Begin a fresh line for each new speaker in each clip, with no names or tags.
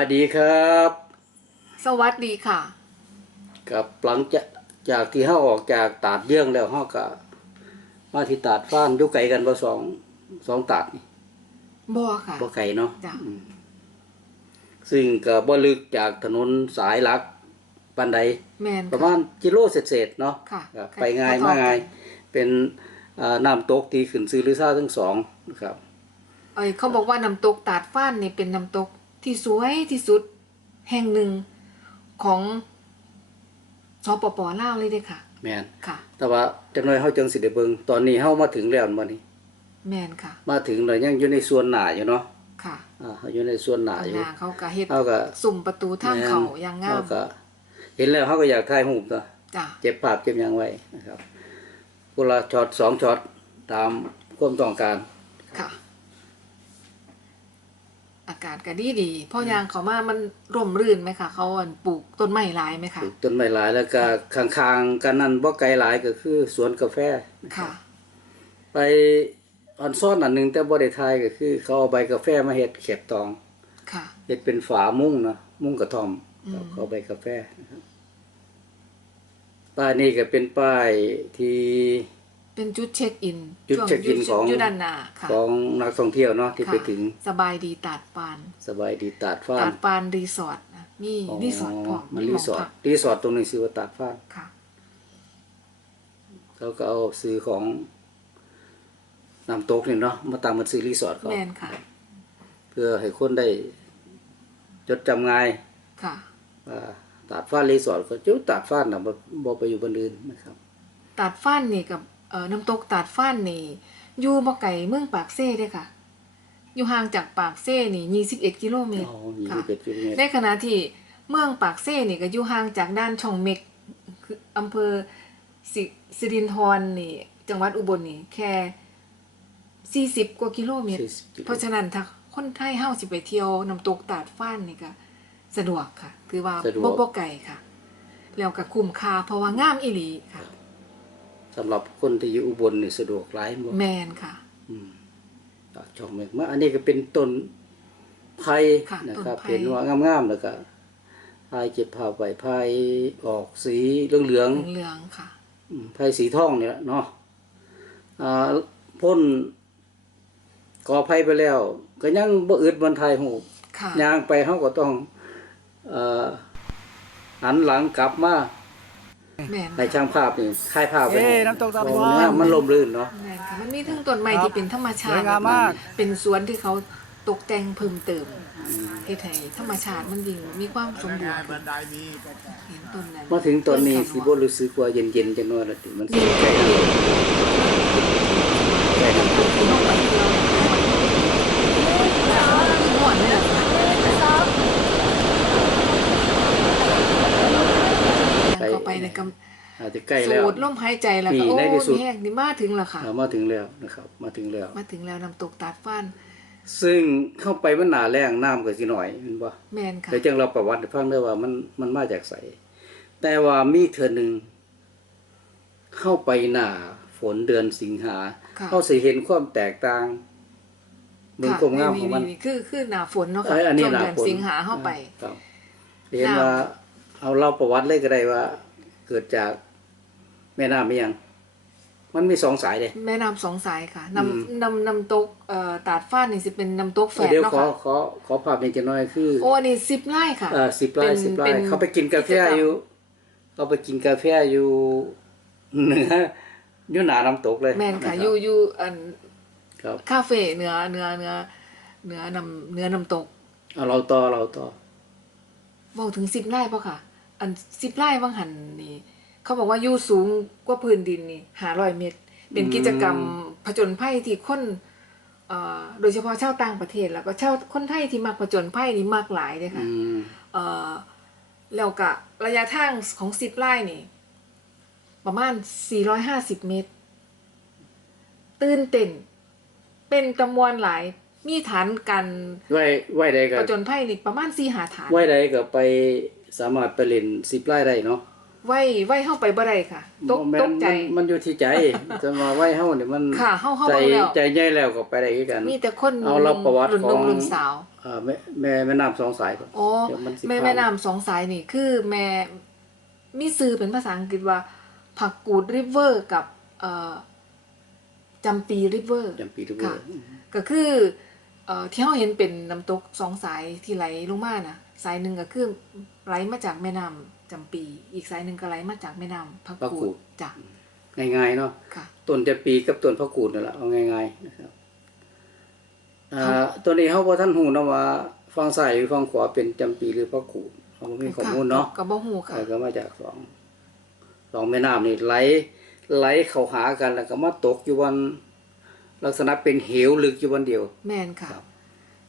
บายดีครับ
สวัสดีค่ะ
กับหลังจากจากที่เฮาออกจากตาดเยื่องแล้วเฮาก็มาที่ตาดฟ้านอยู่ไกลกันบ่สองสองตาดนี่
บัวค่ะ
บ่ไกลเนาะ
จ้ะ
อืมซึ่งก็บ่ลึกจากถนนสายหลักปานใด
แมน
ประ
ค่ะ
มาณกิโลเศษๆเนาะ
ค่ะ
ครับ
ค่ะ
ไปง่าย
พอๆ
มาง่าย
กัน
เป็นอ่าน้ำตกที่ขึ้นซื้อลือซ่าทั้งสองนะครับ
เอ้ยเขาบอกว่าน้ำตกตาดฟ้านนี่เป็นน้ำตก ที่สวยที่สุดแห่งหนึ่งของสปปลาวเลยเด้อค่ะ
แม่น
ค่ะ
แต่ว่าจังน้อยเฮาจังสิได้เบิ่งตอนนี้เฮามาถึงแล้วมื้อนี้
แมนค่ะ
มาถึงแล้วยังอยู่ในส่วนหน้าอยู่เนาะ
ค่ะ
อ่าอยู่ในส่วนหน้า
ข้าง
อยู่
หน้าเขาก็เฮ็ด
เฮาก็
สุ่มประตูทางเขาอย่างงา
เฮ
ม
ก็เห็นแล้วเฮาก็อยากถ่ายรูปเนาะ
จ้ะ
เก็บภาพเก็บหยังไว้นะครับคนละช็อตสองช็อตตามความต้องการ
ค่ะ อากาศก็ดีดีๆพอยางเขามามันร่มรื่นไหมคะเขาอันปลูกต้นไม้หลายไหม
ป
คะ
ลูกต้นไม้หลายแล้วก็ข้างๆกันนั่นบ่ไกลหลายก็คือสวนกาแฟ
ค่ะ
ไปออนซ่อนอันหนึงแต่บ่ได้ถ่ายก็คือ เขาเอาใบกาแฟมาเฮ็ดเข็บตอง
ค่ะ
เฮ็ดเป็นฝามุ้งนะมุ้งกระท่อม
อืม
เขาเอาใบกาแฟนะครับป้ายนี้ก็เป็นป้ายที่
เป็นจุดเช็คอิน
จุดเช็คอิน
ช่ว
ของ
อยู่ด้านหน้าค่ะ
ของนักท่องเที่ยวเนาะที่
ค่ะ
ไปถึง
สบายดีตาดปาน
สบายดีตาดฟ้า
ตานดปานรีสอร์ทนะมีรีสอร์ทพร้อม
มัน
ห
รี
อง
สอร์ท
พัก
รีสอร์ทตรงนี้ชื่อว่าตาดฟ้าน
ค่ะ
เขาก็เอาซื้อของน้ำตกนี่เนาะมาตั้งมาซื้อรีสอร์ทเขา
แมนค่ะ
เพื่อให้คนได้ จดจำง่าย
ค่ะ
ว่าตาดฟ้านรีสอร์ทก็จุดตาดฟ้านนะบ่บ่ไปอยู่บนอื่นนะครับ
ตาดฟ้านนี่กับ เอ่อน้ำตกตาดฟ้านนี่อยู่บ่ไกลเมืองปากเซ่เด้อค่ะ อยู่ห่างจากปากเซ่นี่21กิโลเมตร
อ๋อ
ค่ะ
21กิโลเมตร
ในขณะที่เมืองปากเซ่นี่ก็อยู่ห่างจากด้านช่องเม็กคืออำเภอสิสิรินธรนี่ จังหวัดอุบลนี่แค่ 40 กว่ากิโลเมตร
40กิโล
เพราะฉะนั้นถ้าคนไทยเฮาสิไปเที่ยวน้ำตกตาดฟ้านนี่ก็สะดวกค่ะ คือว่า
สะดวก
บ่บ่ไกลค่ะ แล้วก็คุ้มค่าเพราะว่างามอีหลีค่ะ
สำหรับคนที่อยู่อุบลนี่สะดวกหลายบ่
แมนค่ะ
อืมปากช่องเมฆมาอันนี้ก็เป็นต้นไผ่
ค่ะ
นะครับ
ต้นไผ่
เห็นว่างามๆแล้วก็พายเก็บผ้าไว้พายออกสีเหลือง
เหลืองๆค่ะ
ๆอืมพายสีทองนี่แหละเนาะอ่าพ่นกอไผ่ไปแล้ว ก็ยังบ่อึดบนไทยหูป
ค่ะ
ย่างไปเฮาก็ต้องเอ่อหันหลังกลับมา
แมน
ให้
ค่ะ
ช่างภาพนี่ถ่ายภาพไว้
เอ้น้ำตกตาด
เพ
ฟ้าน
ราะว่ามันลมลื่นเนาะ
แมนค่ะมันมีทั้งต้นไม้ที่เป็นธรรมชา
สว
ติ
ยงามมาก
เป็นสวนที่เขาตกแต่งเพิ่มเติมเฮ็ดให้ธรรมชาติมันยิ่งมีความสมบูรณ์เห็นต้นนั้น
มาถึงตอนนี้สิบ่รู้สึกว่าเย็นๆจังน้อยละติมันสิใจหายใจหาย
ที่ห้องไปที่เราหอนเลยเหรอคะเข้าไปในกำ
อาจจะใกล้แล้ว
สูดลมหายใจแล้ว
นี่
ก็โอ้
ในที่สุด
แห้งนี่มาถึงแล้วค่ะ
เอามาถึงแล้วนะครับ มาถึงแล้ว
มาถึงแล้วน้ำตกตาดฟ้าน
ซึ่งเข้าไปมันหนาแรงน้ำก็สิหน่อยแม่นบ่
แมนค่ะ
เดี๋ยวจังเราประวัติให้ฟังเด้อว่ามันมันมาจากไสแต่ว่ามีเทื่อหนึงเข้าไปหน้าฝนเดือนสิงหา
ค่ะ
เขาสิเห็นความแตกต่างเบิ่งความงามของมัน
คือคือหน้าฝนเนาะค่ะ
เอ้ยอันนี้
ช่วง
หน้า
เดือน
ฝน
สิงหาเข้าไป
ครับเห็น
น้ำ
ว่าเอาเล่าประวัติเลยก็ได้ว่า เกิดจากแม่น้ำไม่ยัง มันมีสองสายเลย
แม่น้ำสองสายค่ะ
อืม
นำนำนำตกเอ่อตาดฟ้านนี่สิเป็นน้ำตกแฝด
เดี๋ยว
เนาะ
ขอ
ค่ะ
ขอขอภาพเป็นจะน้อยคือ
โอ้อันนี้สิบไร่ค่ะ
เอ่อสิบไร่
เป็น
สิบไร่
เป็น
เขาไปกินกาแฟ
กิจกรรม
อยู่เขาไปกินกาแฟอยู่เหนืออยู่หนาน้ำตกเลย
แม่นค่ะ
รับ
อยู่อยู่อัน
ครับ
คาเฟ่เนื้อเนื้อเนื้อเนื้อนำเนื้อน้ำตก
เอาเราต่อเราต่อ
บอกถึงสิบไร่ป่ะค่ะ อันสิบไร่บางหันนี่ เขาบอกว่าอยู่สูงกว่าพื้นดินนี่หาร้อยเมตร เป็นกิจกรรมผจญภัยที่คนเอ่อโดยเฉพาะชาวต่างประเทศ แล้วก็ชาวคนไทยที่มักผจญภัยนี่มากหลายเลยค่ะ
อืม
เอ่อแล้วก็ระยะทางของสิบไร่นี่ ประมาณ 450 เมตร ตื่นเต้นเป็นจำนวนหลายมีฐานการ
ไว้ไว้ใดก็
ประจนภัยนี่ประมาณ4หาฐาน
ไว้ใดก็ไป สามารถไปเล่นสิบไร่ได้เนาะ
ไว้ไว้เฮาไปบ่ได้ค่ะตก
บ่แม่
ต
น
กใจ
มันมันอยู่ที่ใจจะมาไว้เฮานี่มัน
ค่ะเฮาเฮา
ใจ
เบิ่งแล้ว
ใจใหญ่แล้วก็ไปได้คือกัน
มีแต่คน
เอาเราประวัติ
รุ่น
ของ
หนุ่มรุ่นสาว
อ่าแม่แม่แม่น้ำสองสายก่อน
อ๋อ
เดี๋ยวมันสิ
แม่
พา
แม่น้ำสองสายนี่คือแม่มีซื้อเป็นภาษาอังกฤษว่า ผักกูดริเวอร์กับเอ่อจำปีริเวอร์
จำปีทุก
ค่ะ
เรื่อง
ก็คือเอ่อที่เราเห็นเป็นน้ำตกสองสายที่ไหลลงมาน่ะ สายหนึ่งก็คือไหลมาจากแม่น้ำจำปี อีกสายหนึ่งก็ไหลมาจากแม่น้ำพักกูดจ้ะ
ง่ายๆเนาะ
ค่ะ
ต้นจะปีกับต้นพระกูดนั่นแหละเอาง่ายๆนะครับอ่า
ครับ
ตัวนี้เฮาบ่ทันฮู้นะว่าฝั่งซ้ายหรือฝั่งขวาเป็นจำปีหรือพระกูดเราบ่มีข้อมูลเนาะ
ก็บ่ฮู้ค่ะ
เออก็มาจากสองสองแม่น้ำนี่ไหลไหลเข้าหากันแล้วก็มาตกอยู่วันลักษณะเป็นเหวลึกอยู่วันเดียว
แม่นค่ะ
ครับ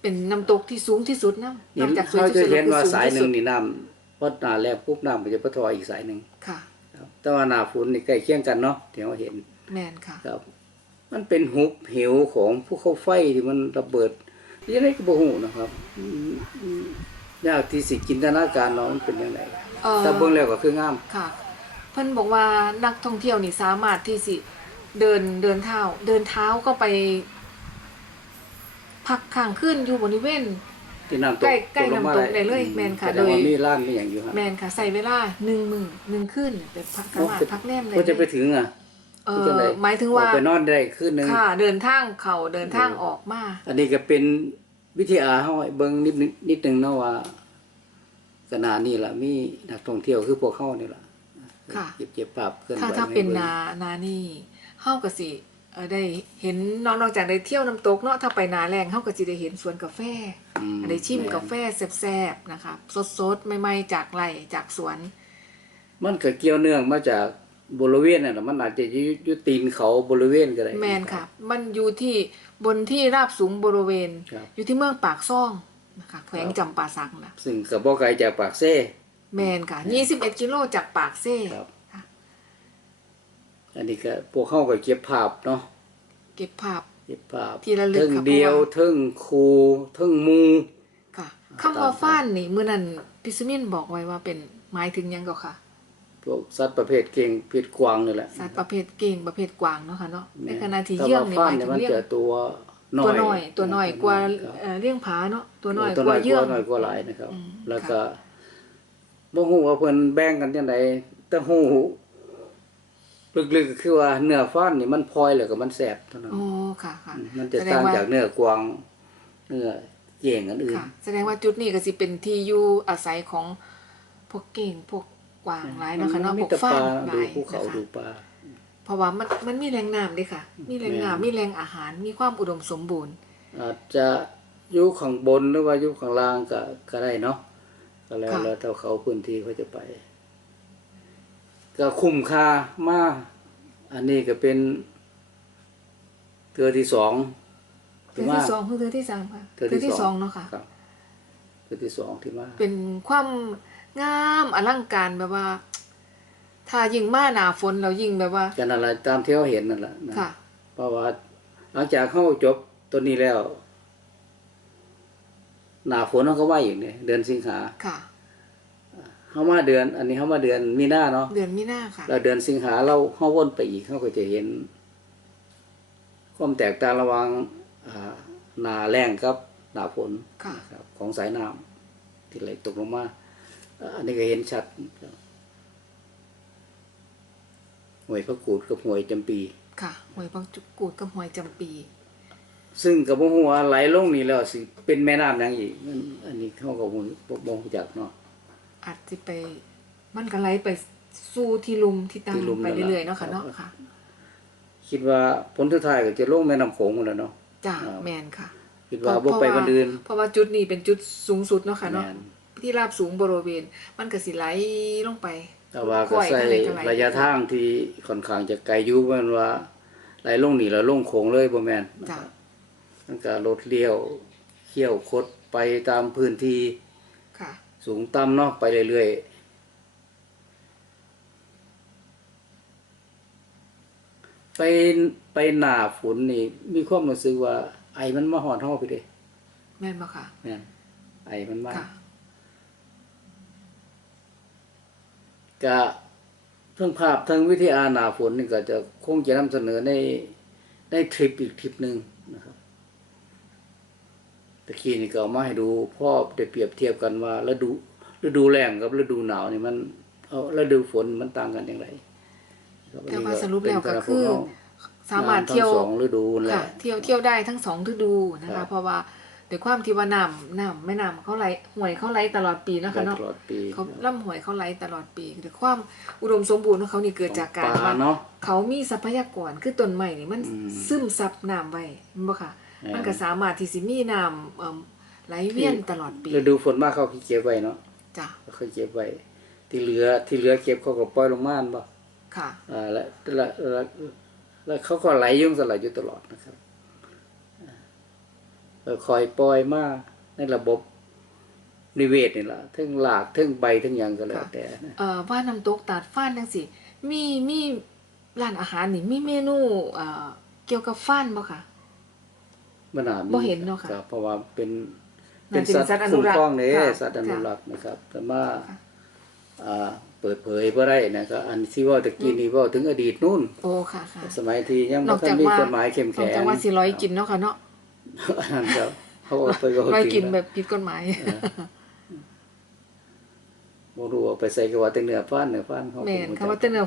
เป็นน้ำตกที่สูงที่สุดนะน
นี่
อกจากสูง
เขา
ที่
จะ
สุด
เห็นว่า
แล้วคือ
สายหนึ่ง
สูที่สุด
นี่น้ำวัดนาแรกปุ๊บน้ำมันจะปะทออีกสายหนึ่ง
ค่ะ
ครับแต่ว่าหนาฝนนี่ใกล้เคียงกันเนาะที่เราเห็น
แม่นค่ะ
ครับ มันเป็นหุบเหวของภูเขาไฟที่มันระเบิดยังไงก็บ่ฮู้นะครับอืมอืมยากที่สิจินตนาการเนาะมันเป็นยังไง
เอ่อ
แต่เบิ่งแล้วก็คืองาม
ค่ะ เพิ่นบอกว่านักท่องเที่ยวนี่สามารถที่สิเดินเดินเท้าเดินเท้าก็ไป พักข้างขึ้นอยู่บริเวณ
ที่น้ำตก
ใกล้ใกล้
ลงมา
น้ำตกได้เลยแม่นค่ะ
แสดงว่า
โดย
มีร้านมีอย่างอยู่ครับ
แมนค่ะใส่เวลาหนึ่งมือหนึ่งขึ้นไปพักสามารถพักแนมได้
ก็จะไป
เลย
ถึงอะ
เอ
คือจัง
อ
ได
หมายถึงว่า
ออกไปนอนได้คืนหนึง
ค่ะ เดินทางเข่าเดินทางออกมา
อันนี้ก็เป็นวิทยาเฮาให้เบิ่งนิดนึงนิดนึงเนาะว่าขณะนี้ล่ะมีนักท่องเที่ยวคือพวกเฮานี่ล่ะ
ค่ะ
เก็บเก็บภาพเคลื่อนไหว
ถ้าถ้า
ให้
เป็น
บิ่ง
นานานี่เฮาก็สิเอ่อ ได้เห็นนอกนอกจากได้เที่ยวน้ำตกเนาะถ้าไปนาแรงเฮาก็สิได้เห็นสวนกาแฟ
อืม
ได้ชิม
แน
กาแฟแซ่บๆนะคะสดๆใหม่ๆจากไร่จากสวน
มันก็เกี่ยวเนื่องมาจากบริเวณนั่นแหละมันอาจจะอยู่อยู่ตีนเขาบริเวณก็ได้
แมนค่ะ มันอยู่ที่บนที่ราบสูงบริเวณ
ครับ
อยู่ที่เมืองปากซ่องนะคะแขวงจำปาสักนะ
ซึ่งก็บ่ไกลจากปากเซ่
แมนค่ะ 21 กิโลจากปากเซ่
ครับ
ค่ะ
อันนี้ก็พวกเฮาก็เก็บภาพเนาะ
เก็บภาพ
เก็บภาพ
ที่ระลึก
เทิง
ค่ะ
เดียว
เพราะว่า
เทิงครูเทิงหมู
ค่ะคำว่าฟ้านนี่เมื่อนั้นพิสุมินบอกไว้ว่าเป็นหมายถึงหยังก็ค่ะ
พวกสัตว์ประเภทเก่งเพศกวางนี่แหละ
สัตว์ประเภทเก่งประเภทกวางเนาะค่ะเนาะใน
แม่
ขณะที่
แต่
เยื่อง
ว่า
นี่ห
ฟ้าน
มาย
เนี่
ถึ
ย
ง
มัน
เลี้ยง
จะตัวน้อย
ตัวน้อย ตัวน้อยกว่า
ครับ
เอ่อเลี้ยงผาเนาะตัวน้อย
ตัว
กว่าเยื่อง
น้อยกว่าหลายนะครับ
อืม
แล้วก็บ่ฮู้ว่าเพิ่นแบ่งกันจังไดแต่ฮู้ ลึกๆก็คือว่าเนื้อฟ้านนี่มันพลอยแล้วก็มันแซ่บเท่านั้น
โอ้ค่ะค่ะ
มันจะ
แสด
ต่างง
ว่า
จากเนื้อกวางเนื้อเย่งอันอื่น
ค่ะแสดงว่าจุดนี้ก็สิเป็นที่อยู่อาศัยของพวกเก่งพวกกวางหลายเนาะค่ะเนาะ
มี
พวก
แต่ป
ฟ้า
ลาน
ห
ดู
ลาย
ภูเขา
นะคะ
ดูปลา
เพราะว่ามันมันมีแหล่งน้ำเด้ค่ะ มีแหล่ง
แม่น
น้ำมีแหล่งอาหารมีความอุดมสมบูรณ์
อาจจะอยู่ข้างบนหรือว่าอยู่ข้างล่างก็ก็ได้เนาะก็แล้ว
ค่ะ
แล้วแต่เขาพื้นที่เขาจะไป ก็คุ้มค่ามาก อันนี้ก็เป็นเทือที่สอง
เทือที่สองคือเทือที่สามค่ะ
เทือที่
ที่
ส
ส
อ
องงเนาะค่ะ
ครับเทือที่สองที่มา
เป็นความงามอลังการแบบว่า ถ้ายิ่งมาหนาฝนแล้วยิ่งแบบว่า
กันอะไรตามที่เขาเห็นนั่นแหละนะ
ค่ะ
เพราะว่าหลังจากเข้าจบตัวนี้แล้ว หนาฝนเขาก็ว่าอย่างนี้เดือนสิงหา
ค่ะ
เขามาเดือน อันนี้เขามาเดือนมีนาเนาะ
เดือนมีนาค่ะ
แล้วเดือนสิงหาเราเขาวนไปอีกเขาก็จะเห็น ความแตกต่างระหว่างอ่าหนาแรงกับหนาฝน
ค่ะ
นะครับ ของสายน้ำที่ไหลตกลงมาอ่าอันนี้ก็เห็นชัดครับหวยพระกูดกับหวยจำปี
ค่ะหวยปังจุกกูดกับหวยจำปี
ซึ่งกับบ่ฮู้ว่าไหลลงนี่แล้วสิเป็นแม่น้ำหยังอีกมันอันนี้เขาก็บ่บ่บ่รู้จักเนาะ
อาจจะไป มันก็ไหลไปสู่ที่ลุมที่ตั้ง
ที่ลุ่ม
ไป
นั่นล่ะ
เรื่อยๆเนาะค่ะเนาะ
ครับ
ค่ะ
คิดว่าผลสุดท้ายก็จะลงแม่น้ำโขงพุ่นแหล้วเนาะ
จ้า
ครับ
แมนค่ะ
คิดว่าบ่ไปวันอื่น
เพราะว่าจุดนี้เป็นจุดสูงสุดเนาะค่ะเนาะ
แม่น
ที่ราบสูงบริเวณ มันก็สิไหลลงไป
แต่ว่าก็
ค่อย
ใส่
ทางไหนก็ไหล
ระยะทางที่ค่อนข้างจะไกลอยู่แม่นว่าไหลลงนี่แล้วลงโขงเลยบ่แม่น
จ้า
มันก็รถเลี้ยวเขี่ยวคดไปตามพื้นที่
ค่ะ
สูงต่ำเนาะไปเรื่อยๆ ไปไปหน้าฝนนี่ มีความรู้สึกว่า ไอมันมาหอนเฮาไปเด้
แม่นบ่ค่ะ
แม่นไอมันมา
ค่ะ
ก็ทั้งภาพทั้งวิทยาหนาฝนนี่ก็จะคงจะนำเสนอในในทริปอีกทริปหนึ่งนะครับ ตะกี้นี่ก็เอามาให้ดูพ่อได้เปรียบเทียบกันว่าฤดูฤดูแล้งกับฤดูหนาวนี่มันเอาฤดูฝนมันต่างกันอย่างไรครับอัน
แต่
นี้
ว่าสรุปแล้วก็
เป็น
คือ
พวก
สามารถ
น้ำทั้ง
เที่ยว
สองฤดูแห
ค่ะ
ละ
เที่ยวเที่ยวได้ทั้งสองฤดูนะ
ครั
คะ
บ
เพราะว่าด้วยความที่ว่าน้ำน้ำแม่น้ำเขาไหลห่วยเขาไหลตลอดปีเนาะ
ได้
คะเนาะ
ตลอดปี
เขาล่ำหวยเขาไหลตลอดปีแต่ความอุดมสมบูรณ์ของเขานี่เกิดจากการ
ปลา
ว่า
เนาะ
เขามีทรัพยากรคือต้นไม้นี่มัน
อืม
ซึมซับน้ำไว้แม่นบ่ค่ะ
แม่น
มันก็สามารถที่สิมีน้ำเอิ่มไหลเวียนตลอดปี
ฤดูฝนมากเขาขี้เก็บไว้เนาะ
จ้ะ
เขาเคยเก็บไว้ที่เหลือที่เหลือเก็บเขาก็ปล่อยลงม่านบ่
ค่ะ
อ่าแล้วแล้วแล้วแล้วเขาก็ไหลยุ่งสลายอยู่ตลอดนะครับอ่าแล้วคอยปล่อยมาในระบบนิเวศนี่ล่ะทั้งหลากทั้งใบทั้งหยังก็แล้ว
ค่ะ
แต่นะ
เอ่อว่าน้ำตกตาดฟ้านจังซี่มีมีร้านอาหารนี่มีเมนูเอ่อเกี่ยวกับฟ้านบ่ค่ะ
มันอาจมี
บ่เห็นเนาะค่ะ
รับ เพราะว่าเป็น
น่าจะเป็นสัตว์อนุรักษ์
คุ้มครองเนี่ย
ค่ะ
สัตว์อนุ
ค่ะ
รักษ์นะครับ แต่ว่า
ค่ะ
อ่าเปิดเผยบ่ได้นะครับอันที่ว่าตะกี้นี่เว่าถึงอดีตนู่น
โอ้ค่ะค่ะ
สมัยที่ยัง
น
บ่
อก
ทั
จาก
นมี
ว่าก
ฎหมายเข้ม
นอ
แข็
ก
ง
จากว่าสิร้อยกินเนาะค่ะเนาะ
อันนั้นครับเขาเอาไปก็
ร้อย
จริ
กิน
ง
แบ
นะ
บผิดกฎหมาย
บ่รู้ว่าไปใส่กับว่าแต่เนื้อฟ้านเนื้อฟ้านเขา
แม่น
ก็บ่
คำว่าแต่เนื้อ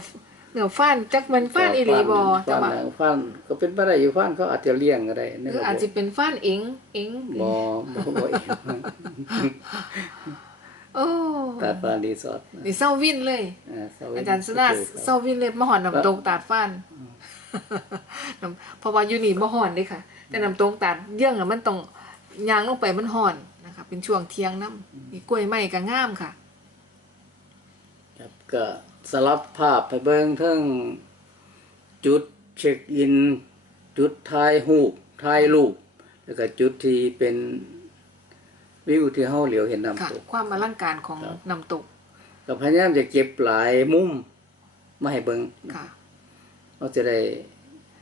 เนื้อฟ้านจักมันฟ้านอีหลีบ่แต่
ฟ้าน
ว่า
เนื้อฟ้านก็เป็นไปได้อยู่ฟ้านเขาอาจจะเลี้ยงก็ได้ใน
คือ
ระ
อาจ
บบ
จะเป็นฟ้านเองเอง
บ่บ่บ่เอง
โอ้
ตัดฟ้านรีสอร์ทนะ
นี่เศร้าวินเลย
อ่าเสวิน
อาจารย์สุนาเศร้าวินเลยมาหอนน้ำตกตาดฟ้านน้ำเพราะว่าอยู่นี่บ่หอนเด้ค่ะ แต่น้ำตกตาดเยื่องอะมันต้องยางลงไปมันหอนนะคะ เป็นช่วงเที่ยงน้ำมีกล้วยไม้ก็งามค่ะ
ครับก็ สลับภาพไปเบิ่งเทั้งจุดเช็คอิน จุดถ่ายรูปถ่ายรูปแล้วก็จุดที่เป็นวิวที่เฮาเหลียวเห็นน้ำ
ค่ะ
ตก
ความอลังการของ
ครับ
น้ำตก
ก็พยายามจะเก็บหลายมุมมาให้เบิ่ง
ค่ะ
เราจะได้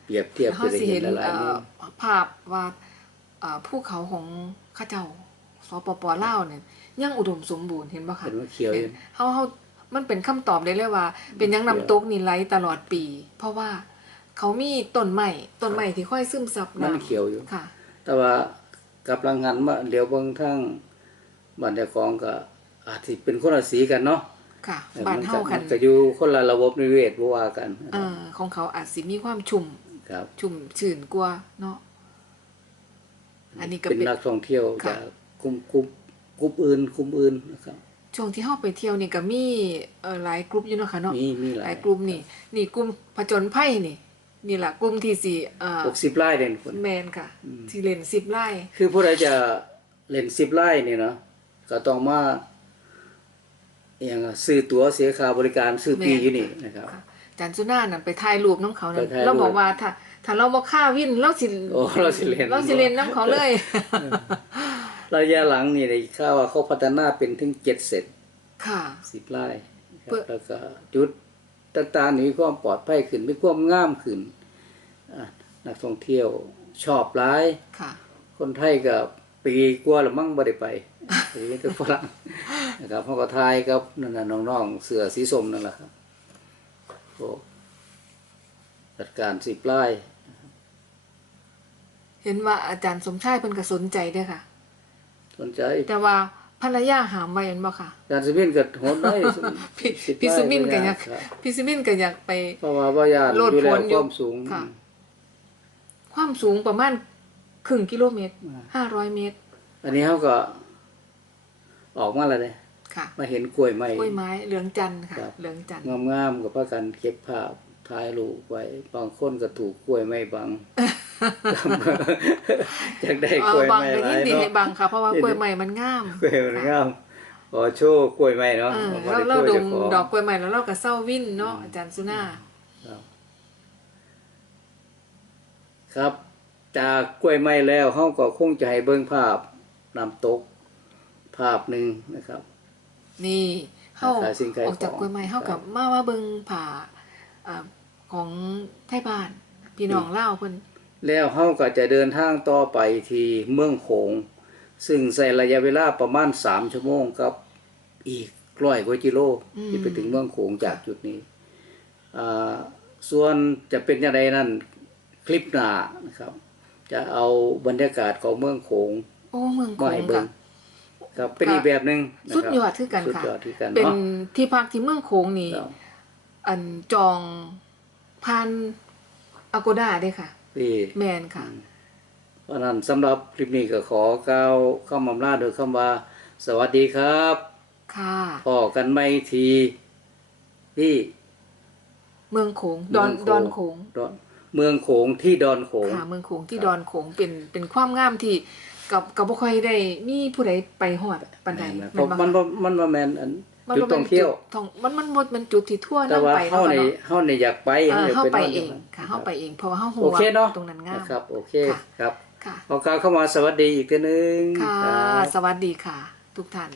เปรียบเทียบ
เขา
จะได้
สิ
เห็
เห็
น
น
หลาย
เอ่
ๆมุ
อ
ม
ภาพว่าเอ่อภูเขาของเข้าเจ้าสปปลาวเนี่ยยังอุดมสมบูรณ์เห็นบ่คะ
เห็นว่าเขียวอยู่
เฮาเฮา มันเป็นคำตอบได้เลยว่า เป็นหยังน้ำตกนี่ไหลตลอดปี เพราะว่าเขามีต้นไม้ต้นไม้ที่ค่อยซึมซับ
มัน
น้ำ
เขียวอยู่
ค่ะ
แต่ว่ากับลังหันมาเหลียวเบิ่งทางบ้านเจ้าของก็อาจสิเป็นคนละสีกันเนาะ
ค่ะบ้านเฮาคัน
มัก็อยู่คนละระบบนิเวศบ่ว่ากัน
เอ่อของเขาอาจสิมีความชุ่ม
ครับ
ชุ่มชื่นกว่าเนาะอันนี้ก็
เป็น
เป็น
นักท่องเที่ยว
ค่ะ
จากกลุ่มกลุ่มกลุ่มอื่นกลุ่มอื่นนะครับ
ช่วงที่เฮาไปเที่ยวนี่ก็มีเอ่อหลายกลุ่มอยู่เนาะค่ะเนาะ
มีมีห
ห
ลา
ลายยกลุ่มนี่ นี่กลุ่มผจญภัยนี่ นี่แหละกลุ่มที่สี่เอ่อ
60ไร่เด่นคน
แมนค่ะที่เล่นสิบไร่
คือผู้ใดจะเล่น10ไร่นี่เนาะก็ต้องมาอหยังอะซื้อตั๋วเสียค่าบริการซื้อปี
แม่น
อยู่นี่นะครับ
ค่ะอาจารย์สุนานั่นไปถ่ายรูปน้ำเขานั่น
ไปถ่ายรูป
เราบอกว่าถ้าถ้าเราบ่ค่าวินเราสิ
โอ้เราสิเล่น
เราสิเล่นน้ำเขาเลย
ระยะหลังนี่ได้ข่าวว่าเขาพัฒนาเป็นถึง7เซน
ค่ะ
10ไร่นะค
เพื่
รับ
อ
แล้วก็จุดต่างๆนี่มีความปลอดภัยขึ้นมีความงามขึ้นอะนักท่องเที่ยวชอบหลาย
ค่ะ
คนไทยก็ปีกว่าละมั่งบ่ได้ไปไปแต่ฝรั่งนะครับเขาก็ทายกับนั่นน่ะน้องๆเสือสีส้มนั่นแหละครับพวกจัดการสิบไร่
เห็นว่าอาจารย์สมชายเพิ่นก็สนใจเด้อค่ะ
สนใจ
แต่ว่าภรรยาหามไว้แม่นบ่ค่ะ
การสิบินก็โหดได้
พี่
สิบ
พี่
ไร่
สุมินก็อยาก
ครับ
พี่สุมินก็อยากไป
เพราะว่าบ่ยาน
โลด
อยู่แล้ว
ผลอยู่
ความสูง
ค่ะความสูงประมาณครึ่งกิโลเมตร
อ่า
ห้าร้อยเมตร
อันนี้เขาก็ ออกมาแล้วเนี่ย
ค่ะ
มาเห็นกล้วยไม้
กล้วยไม้เหลืองจันทร์ค่ะ
ครับ
เหลืองจันทร์
งามๆกับพากันเก็บภาพถ่ายรูปไว้บางคนก็ถูกกล้วยไม้บัง อยากได้
เอก
ล้
อ
วย
บาง
ไม้
ก็
หลา
ยิ่
ย
งดี
เนาะ
ให้บางค่ะเพราะว่า
เห็น
กล้วยไม้มันงาม
กล้วยมันงามขอโชว์กล้วยไม้เนาะ
เออ
บ่
เรา
ได้
เรา
โช
ด
ว์
ม
เจ้าของ
ดอกกล้วยไม้แล้วเราก็เศร้าวินเนาะอาจารย์สุนา
ครับครับจากกล้วยไม้แล้วเฮาก็คงจะให้เบิ่งภาพน้ำตกภาพหนึ่งนะครับ
นี่เฮา
ขายสิ่งขาย
ออกจาก
ของ
กล้วยไม้เฮา
ครั
กับบมาว่าเบิ่งผ่าอ่าของไทยบ้าน พี่น้องเล่าวเพิ่น
แล้วเฮาก็จะเดินทางต่อไปที่เมืองโขง ซึ่งใช้ระยะเวลาประมาณ3ชั่วโมงกับ อีกร้อยกว่ากิโลที่ไปถึงเมืองโขงจากจุดนี้อ่าส่วนจะเป็นอย่างไรนั่นคลิปหน้านะครับ จะเอาบรรยากาศของเมืองโขง
โอ้เมืองโข
มาให้
ง
เบิ่
ค่ะ
งครับเป็นอีกแบบหนึ่งนะครับ
สุดยอดคือกัน
สุด
ค่ะ
ยอดคือกัน
เป็น
เนาะ
ที่พักที่เมืองโขงนี่
ครับ
อันจองพันอโกดาเด้ค่ะ
ที่
แมนค่ะ
เพราะนั้นสำหรับคลิปนี้ก็ขอกล่าวเข้ามำลาโดยคำว่า สวัสดีครับ
ค่ะ
พอกันไม่ทีที่
เมืองโขงดอน
เมืง
ดอนโขง
ดอนเมืองโขงที่ดอนโขง
ค่ะเมืองโขงที่
ครับ
ดอนโขงเป็นเป็นความงามที่กับกับบ่ค่อยได้มีผู้ใดไปฮอดปานใด
แม่น
แม่
เพราะ
บ่
มัน
คะ
บ่มันบ่แม่นอัน
มัน
จุด
บ่
ท่องเที่ยว
จุดท่องมันมันบ่เป็นจุดที่ทั่ว
แต่
นำ
ว่า
ไป
เฮา
เนาะ
ใน
ค่ะเนาะ
เฮาในอยากไป
เออ
อยก
เฮาไปเอง
นน
ค่ะเฮาไปเองเพราะว่าเฮาฮู้
โอ
ว่า
เคเนาะ
ตรงนั้นงาม
นะครับโอเค
ค่ะ
ครับ
ค่ะ
ขอกล่าวเข้ามาสวัสดีอีกทีนึง
ค่ะ
รับ
สวัสดีค่ะ ทุกท่าน